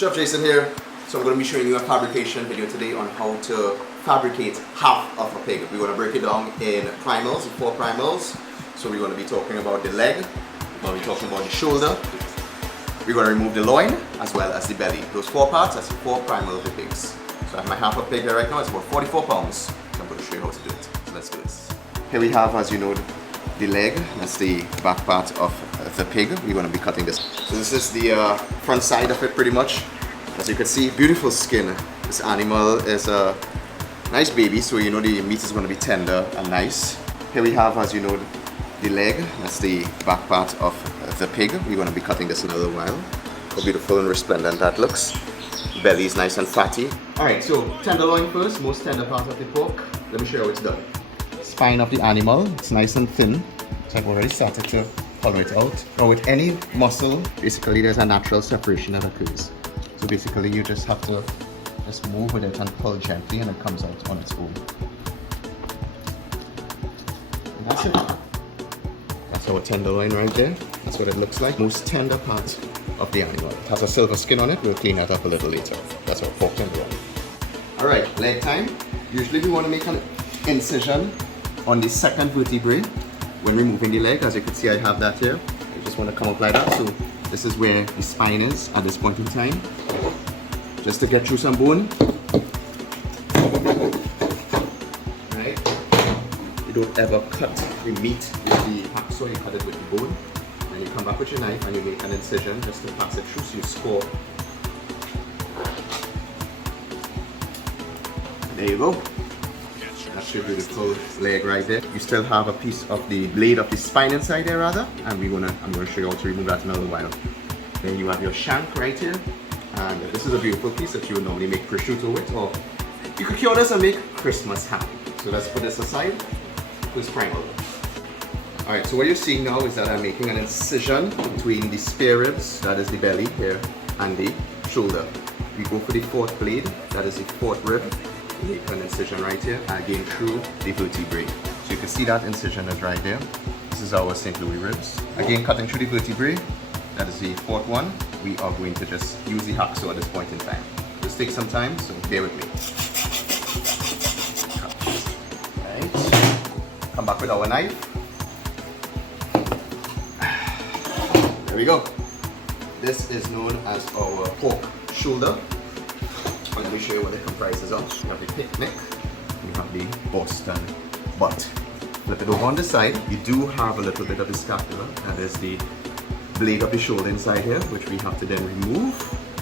Chef Jason here. So I'm going to be showing you a fabrication video today on how to fabricate half of a pig. We're going to break it down in primals, four primals. So we're going to be talking about the leg, we're going to be talking about the shoulder, we're going to remove the loin as well as the belly. Those four parts, that's the four primal of the pigs. So I have my half a pig here right now, it's about 44 pounds. So I'm going to show you how to do it. So let's do this. Here we have, as you know, the leg, that's the back part of the pig. We're going to be cutting this. So this is the front side of it pretty much. As you can see, beautiful skin. This animal is a nice baby, so you know the meat is going to be tender and nice. Here we have, as you know, the leg, that's the back part of the pig. We're going to be cutting this in a little while. How beautiful and resplendent that looks. Belly is nice and fatty. Alright, so tenderloin first, most tender part of the pork. Let me show you how it's done. Spine of the animal, it's nice and thin. So I've already started to hollow it out. Now with any muscle, basically there's a natural separation that occurs. So basically you just have to just move with it and pull gently and it comes out on its own. And that's it. That's our tenderloin right there. That's what it looks like. Most tender part of the animal. It has a silver skin on it. We'll clean that up a little later. That's our pork tenderloin. Alright, leg time. Usually we want to make an incision on the second vertebrae when removing the leg. As you can see, I have that here. I just want to come up like that. So this is where the spine is at this point in time. Just to get through some bone. Right? You don't ever cut the meat with the hacksaw, you cut it with the bone. And you come back with your knife and you make an incision just to pass it through so you score. There you go. That's your beautiful leg right there. You still have a piece of the blade of the spine inside there rather, and I'm gonna show you how to remove that in a little while. Then you have your shank right here, and this is a beautiful piece that you would normally make prosciutto with, or you could cure this and make Christmas ham. So let's put this aside. This primal. Alright, so what you're seeing now is that I'm making an incision between the spare ribs, that is the belly here, and the shoulder. We go for the fourth blade, that is the fourth rib. Make an incision right here, again through the vertebrae. So you can see that incision is right there. This is our St. Louis ribs. Again, cutting through the vertebrae, that is the fourth one. We are going to just use the hacksaw at this point in time. This takes some time, so bear with me. Right. Come back with our knife. There we go. This is known as our pork shoulder. Let me show you what it comprises of. You have the picnic, you have the Boston butt. Flip it over on the side. You do have a little bit of the scapula, that is the blade of the shoulder inside here, which we have to then remove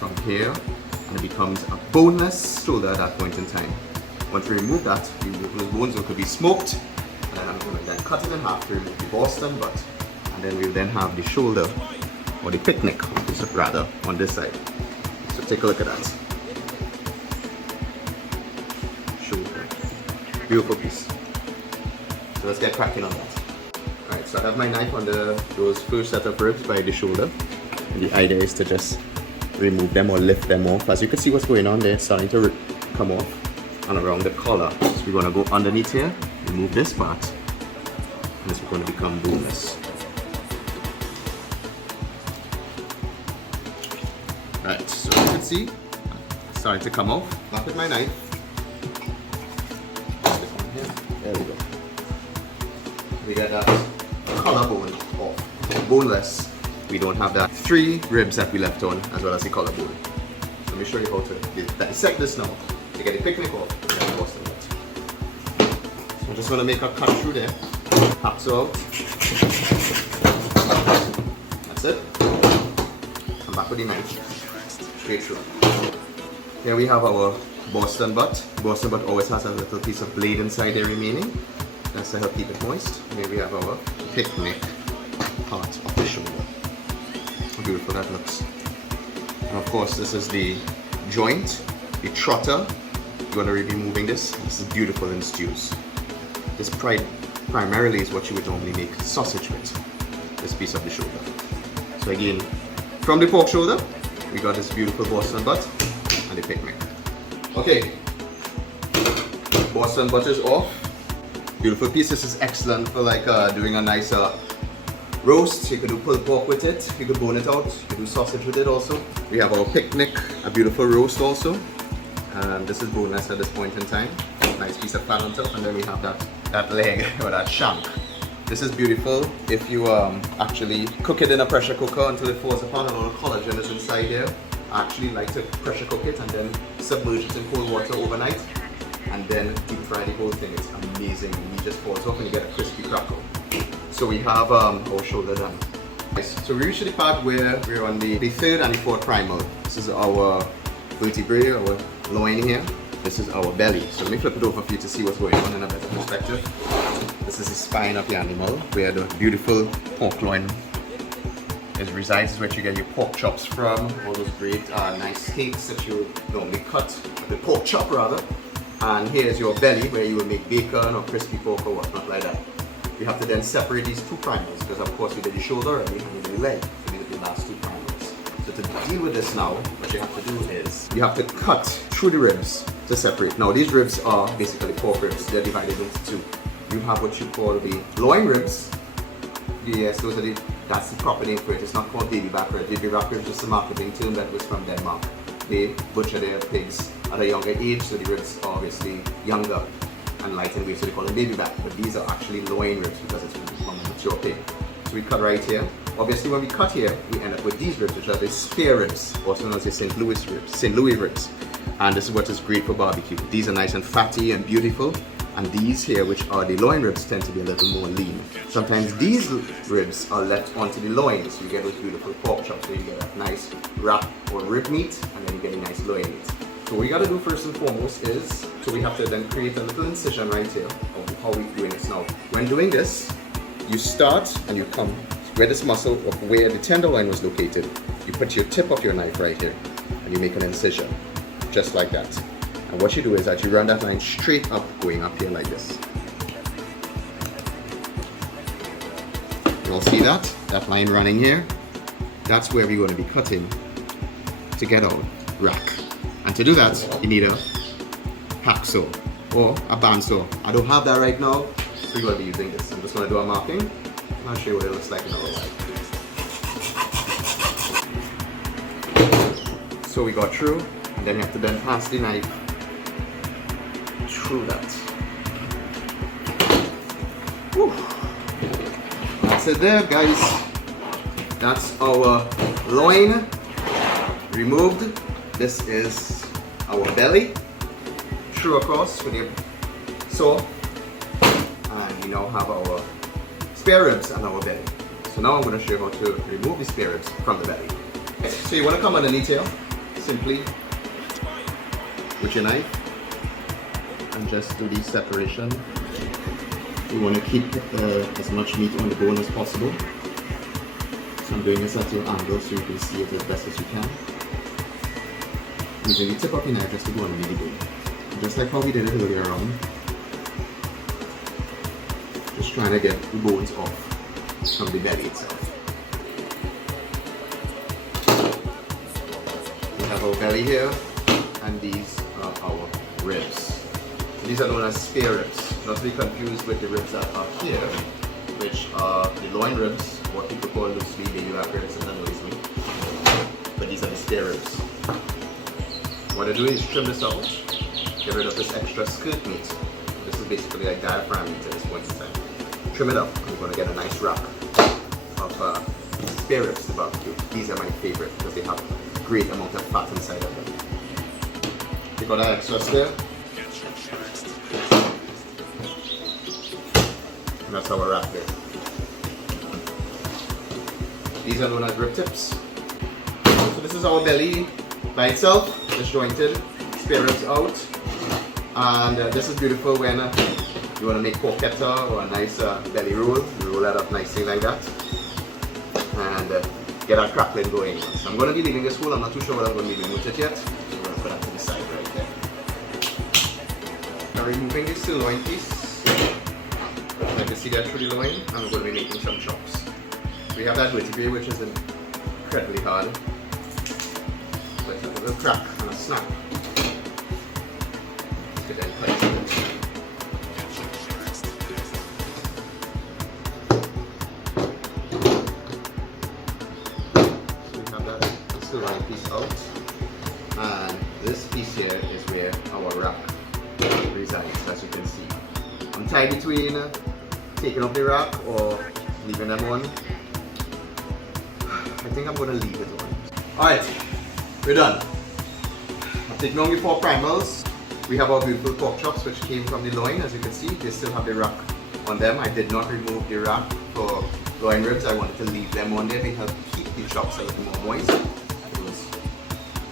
from here, and it becomes a boneless shoulder at that point in time. Once we remove that, we remove those bones, it could be smoked, and then I'm going to then cut it in half to remove the Boston butt, and then we'll then have the shoulder, or the picnic, rather, on this side. So take a look at that. Beautiful piece. So let's get cracking on that. Alright, so I have my knife on those first set of ribs by the shoulder. And the idea is to just remove them or lift them off. As you can see what's going on there, it's starting to come off and around the collar. So we're going to go underneath here, remove this part, and this is going to become boneless. Right, so you can see, it's starting to come off. Back with my knife. There we go. We get that collarbone off. Boneless. We don't have that 3 ribs that we left on, as well as the collarbone. So let me show you how to dissect this now. To get the picnic off, we have the Boston butt. So I'm just going to make a cut through there. Hacksaw out. That's it. Come back with the knife. Straight through. Here we have our Boston butt. Boston butt always has a little piece of blade inside there remaining. That's to help keep it moist. And here we have our picnic part of the shoulder. How beautiful that looks. And of course, this is the joint, the trotter. You're going to be removing this. This is beautiful in stews. This primarily is what you would normally make sausage with. This piece of the shoulder. So again, from the pork shoulder, we got this beautiful Boston butt and the picnic. Okay, Boston butt is off. Beautiful piece. This is excellent for like doing a nice roast, you could do pulled pork with it, you could bone it out, you could do sausage with it also. We have our picnic, a beautiful roast also. This is boneless at this point in time. Nice piece of fat on top, and then we have that leg or that shank. This is beautiful if you actually cook it in a pressure cooker until it falls apart and all the collagen is inside here. I actually like to pressure cook it and then submerge it in cold water overnight and then deep fry the whole thing. It's amazing. It just falls off and you get a crispy crackle. So we have our shoulder done. So we reached the part where we're on the third and the fourth primal. This is our vertebrae, our loin here. This is our belly. So let me flip it over for you to see what's going on in a better perspective. This is the spine of the animal where the beautiful pork loin resides. Is where you get your pork chops from. All those great nice steaks that you normally cut, the pork chop rather. And here's your belly where you will make bacon or crispy pork or whatnot like that. You have to then separate these two primals because of course we did the shoulder already and we did the leg. So these are the last two primals. So to deal with this now, what you have to do is you have to cut through the ribs to separate. Now these ribs are basically pork ribs. They're divided into two. You have what you call the loin ribs. Yes, that's the proper name for it. It's not called baby back ribs. Baby back ribs is just a marketing term that was from Denmark. They butcher their pigs at a younger age, so the ribs are obviously younger and light in weight, so they call them baby back. But these are actually loin ribs because it's from a mature pig. So we cut right here. Obviously when we cut here, we end up with these ribs, which are the spare ribs, also known as the St. Louis ribs. And this is what is great for barbecue. These are nice and fatty and beautiful. And these here, which are the loin ribs, tend to be a little more lean. Sometimes these ribs are left onto the loin, so you get those beautiful pork chops, so you get a nice wrap or rib meat, and then you get a nice loin meat. So what we gotta do first and foremost is, so we have to then create a little incision right here of how we're doing this now. When doing this, you start and you come where this muscle of where the tenderloin was located. You put your tip of your knife right here, and you make an incision, just like that. And what you do is that you run that line straight up, going up here like this. You'll see that line running here. That's where we're going to be cutting to get our rack. And to do that, you need a hacksaw or a bandsaw. I don't have that right now, so you're going to be using this. I'm just going to do a marking, and I'll show you what it looks like in our side. So we got through, and then you have to then pass the knife through that. Whew. That's it there, guys. That's our loin removed. This is our belly. Through across with your saw. And we now have our spare ribs and our belly. So now I'm going to show you how to remove the spare ribs from the belly. Okay. So you want to come underneath here, simply with your knife. And just do the separation. We want to keep as much meat on the bone as possible. So I'm doing this at your angle so you can see it as best as you can. Using the tip of your knife just to go underneath the bone. Just like how we did it earlier on. Just trying to get the bones off from the belly itself. We have our belly here, and these are our ribs. These are known as spare ribs, not to be confused with the ribs that are here, which are the loin ribs, what people call loosely baby back ribs and Tenderloin meat. But these are the spare ribs. What I do is trim this out, get rid of this extra skirt meat. This is basically like diaphragm meat at this point in time. Trim it up, and we're going to get a nice wrap of spare ribs to barbecue. These are my favorite because they have a great amount of fat inside of them. Take out that extra there. And that's our wrap there. These are known as rib tips. So this is our belly by itself, disjointed, spare ribs out. And this is beautiful when you want to make porchetta or a nice belly roll. You roll that up nicely like that. And get our crackling going. So I'm going to be leaving this whole. I'm not too sure what I'm going to be doing with it yet. So we're going to put that to the side right there. Now removing this sirloin piece. I can see that through the loin, and we're going to be making some chops. We have that vertebrae, which is incredibly hard. So it's a little crack and a snap. You then cut it. tie between taking off the rack or leaving them on. I think I'm gonna leave it on. Alright, we're done. I've taken on the 4 primals. We have our beautiful pork chops which came from the loin. As you can see, they still have the rack on them. I did not remove the rack for loin ribs. I wanted to leave them on there. They help keep the chops a little more moist. It was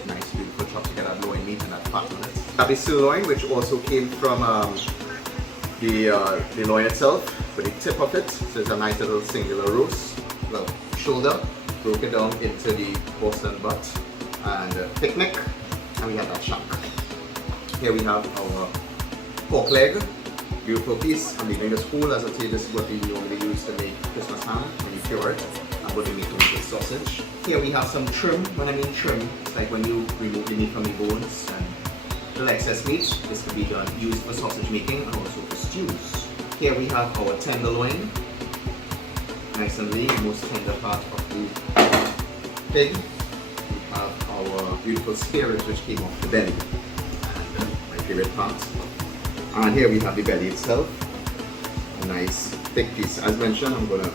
nice, beautiful chops. You get that loin meat and that fat on it. I have the sirloin which also came from the loin itself with the tip of it. So it's a nice little singular roast. Well, shoulder. Broke it down into the Boston butt and picnic, and we have that chunk. Here we have our pork leg, beautiful piece. I'm leaving this whole. As I say, this is what we normally use to make Christmas ham when you cure it. I'm going to make it with sausage. Here we have some trim. When I mean trim, it's like when you remove the meat from the bones, and the excess meat is to be done, used for sausage making and also for stews. Here we have our tenderloin. Nice and lean, most tender part of the pig. We have our beautiful spare ribs which came off the belly. And my favorite part. And here we have the belly itself. A nice thick piece. As mentioned, I'm gonna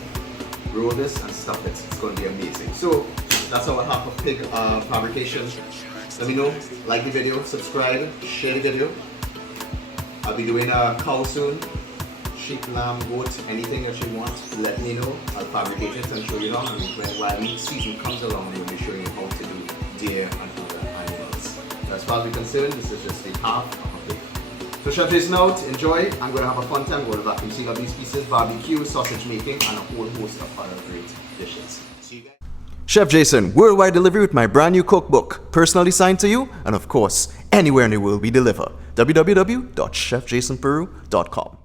roll this and stuff it. It's gonna be amazing. So that's our half of pig fabrication. Let me know, like the video, subscribe, share the video. I'll be doing a cow soon. Sheep, lamb, goat, anything that you want, let me know. I'll fabricate it and show you along. And while meat season comes along, I will be showing you how to do deer and other animals. As far as we're concerned, this is just the half of a pig. So Chef Jason out, enjoy. I'm going to have a fun time going back and seeing all these pieces, barbecue, sausage making, and a whole host of other great dishes. See you guys. Chef Jason, worldwide delivery with my brand new cookbook, personally signed to you, and of course, anywhere in the world we deliver. www.chefjasonperu.com